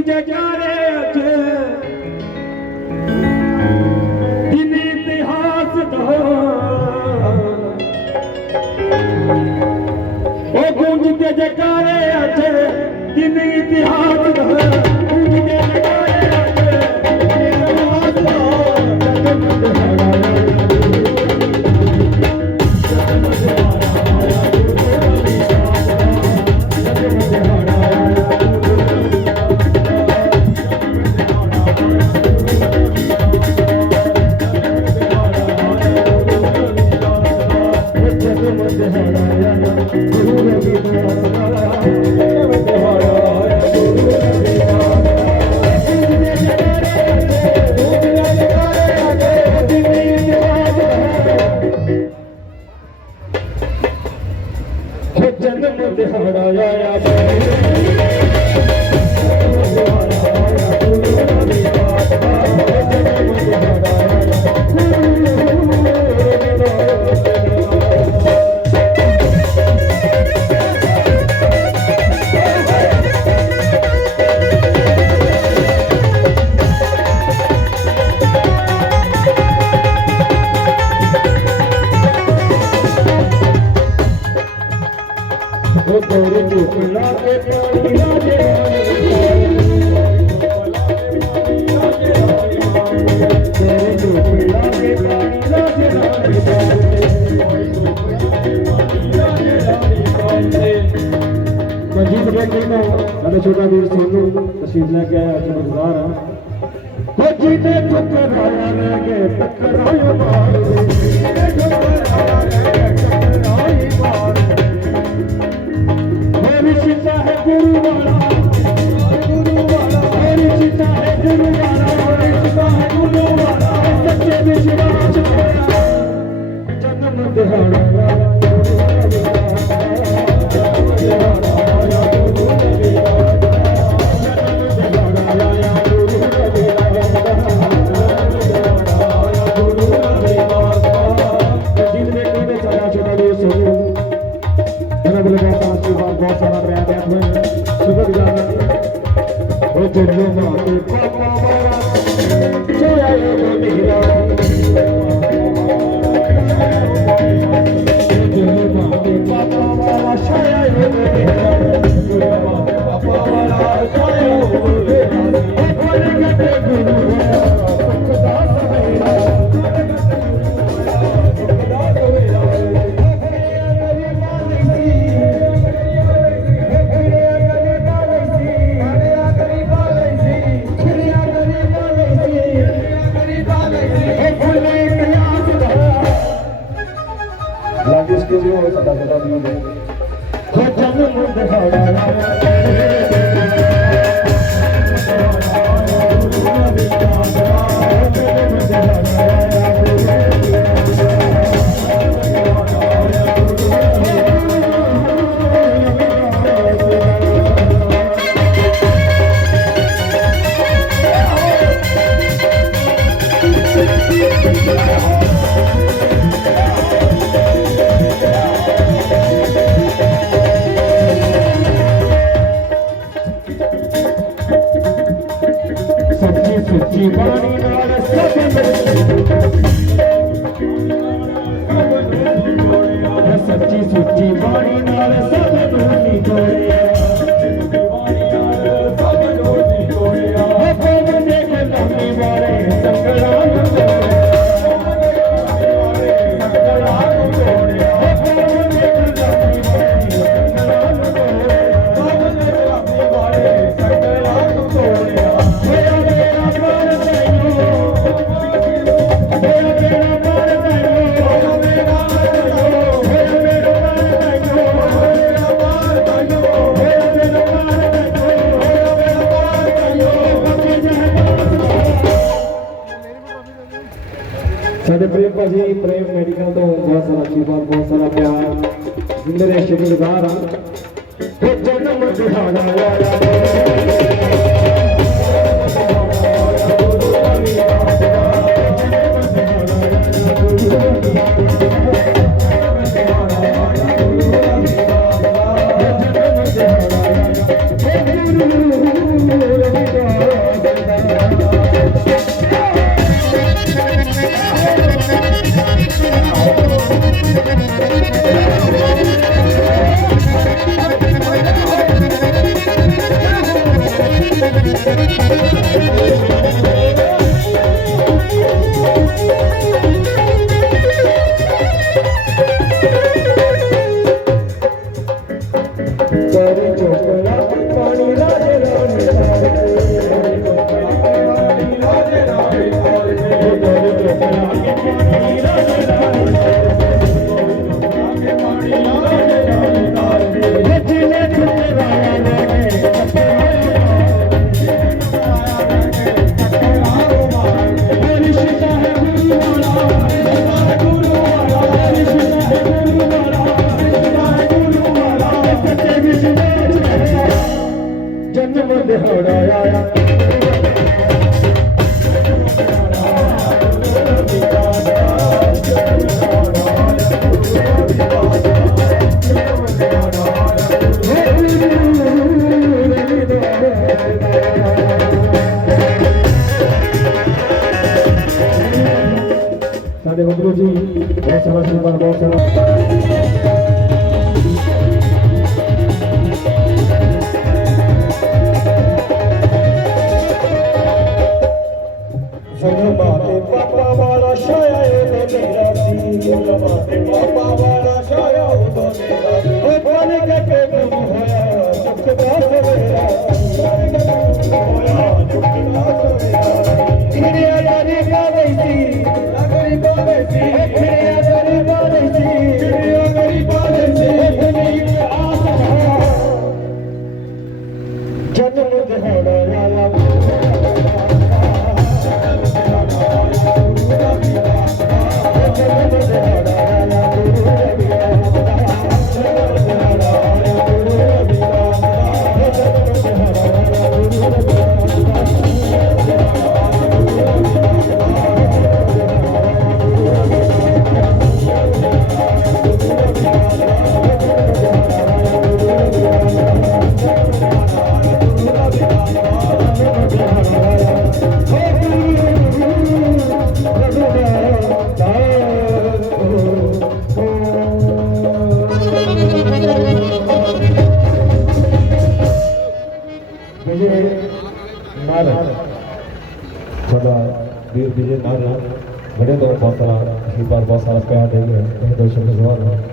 ਦੀ ਜਗਾਰੇ ਅੱਜ। ਦਿਨ ਇਤਿਹਾਸ ਦਾ। ਉਹ ਗੂੰਜ ਤੇ ਜਗਾਰੇ ਅੱਜ। ਦਿਨ ਇਤਿਹਾਸ ਦਾ। ਸਾਡਾ ਛੋਟਾ ਵੀਰ ਸੋਨੂ ਤਸ਼ਰੀਫ ਲੈ ਕੇ ਆਇਆ, ਅੱਜ ਬਗਦਾਰ ਆ। ਕੁਝ ਨੇ ਟੁਕਰਾਇਆ ਰਹਿ ਗਏ ਟਕਰਾਇਆ ਬਾਹਰ ਜਿਹਨੇ ਟੁਕਰਾਇਆ ਰਹਿ ਗਏ ਟਕਰਾਇਆ ਬਾਹਰ ਹੋਏ ਰਿਸ਼ਤਾ ਹੈ ਗੁਰੂ ਵਾਲਾ। জয় মন্দিরা Yeah. ਦੀ ਬਾਣੀ ਨਾਲ ਸਭ ਸੱਚੀ ਸੁੱਚੀ ਬਾਣੀ ਨਾਲ ਸਾਡੇ ਪ੍ਰੇਮ ਭਾਜੀ ਪ੍ਰੇਮ ਮੈਡੀਕਲ ਤੋਂ ਬਹੁਤ ਸਾਰਾ ਆਸ਼ੀਰਵਾਦ ਬਹੁਤ ਸਾਰਾ ਪਿਆਰ ਜਿੰਦੇ ਦੇ ਸ਼ੁਕਰਗੁਜ਼ਾਰ ਹਾਂ ਜਨਮ ਦਿਹਾੜਾ ਆਇਆ সরাসরি বারবার Baba, Baba, Baba, Barbosa, Rui Barbosa, ela ficou errada aí, perdão, chamou.